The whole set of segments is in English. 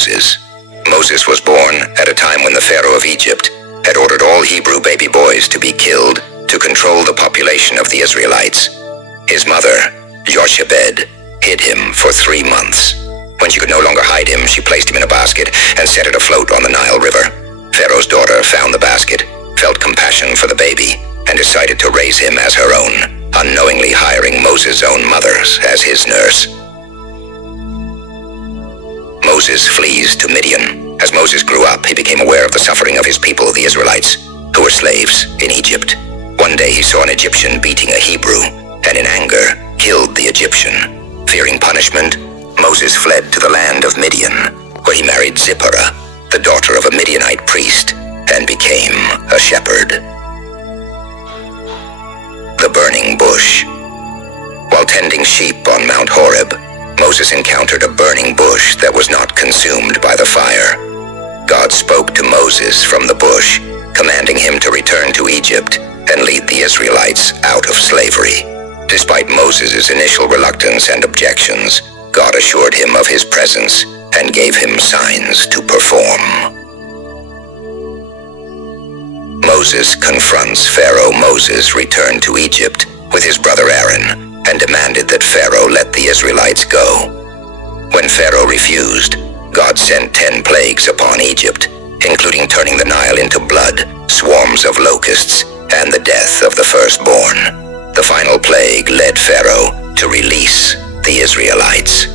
Moses. Moses was born at a time when the Pharaoh of Egypt had ordered all Hebrew baby boys to be killed to control the population of the Israelites. His mother, Jochebed, hid him for 3 months. When she could no longer hide him, she placed him in a basket and set it afloat on the Nile River. Pharaoh's daughter found the basket, felt compassion for the baby, and decided to raise him as her own, unknowingly hiring Moses' own mother as his nurse. Moses flees to Midian. As Moses grew up, he became aware of the suffering of his people, the Israelites, who were slaves in Egypt. One day he saw an Egyptian beating a Hebrew, and in anger killed the Egyptian. Fearing punishment, Moses fled to the land of Midian, where he married Zipporah, the daughter of a Midianite priest, and became a shepherd. The burning bush. While tending sheep on Mount Horeb, Moses encountered a burning bush that was not consumed by the fire. God spoke to Moses from the bush, commanding him to return to Egypt and lead the Israelites out of slavery. Despite Moses' initial reluctance and objections, God assured him of his presence and gave him signs to perform. Moses confronts Pharaoh. Moses returned to Egypt with his brother Aaron and demanded that Pharaoh let the Israelites go. When Pharaoh refused, God sent 10 plagues upon Egypt, including turning the Nile into blood, swarms of locusts, and the death of the firstborn. The final plague led Pharaoh to release the Israelites.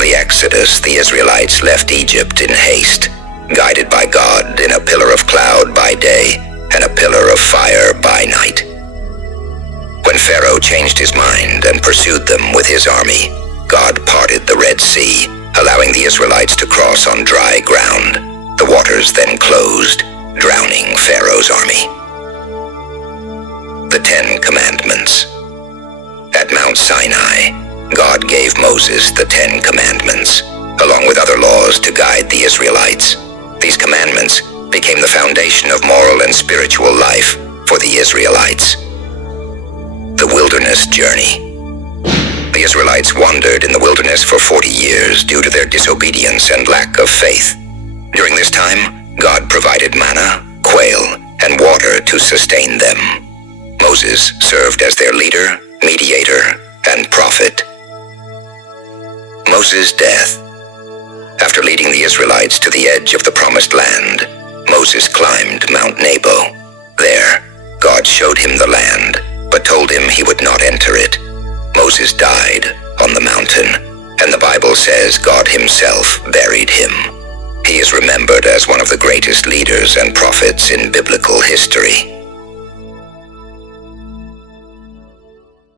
The Exodus. The Israelites left Egypt in haste, guided by God in a pillar of cloud by day and a pillar of fire by night. When Pharaoh changed his mind and pursued them with his army, God parted the Red Sea, allowing the Israelites to cross on dry ground. The waters then closed, drowning Pharaoh's army. The 10 Commandments. At Mount Sinai, God gave Moses the 10 Commandments, along with other laws to guide the Israelites. These commandments became the foundation of moral and spiritual life for the Israelites. The wilderness journey. The Israelites wandered in the wilderness for 40 years due to their disobedience and lack of faith. During this time, God provided manna, quail, and water to sustain them. Moses served as their leader, mediator, and prophet. Moses' death. After leading the Israelites to the edge of the promised land, Moses climbed Mount Nebo. There, God showed him the land, but told him he would not enter it. Moses died on the mountain, and the Bible says God himself buried him. He is remembered as one of the greatest leaders and prophets in biblical history.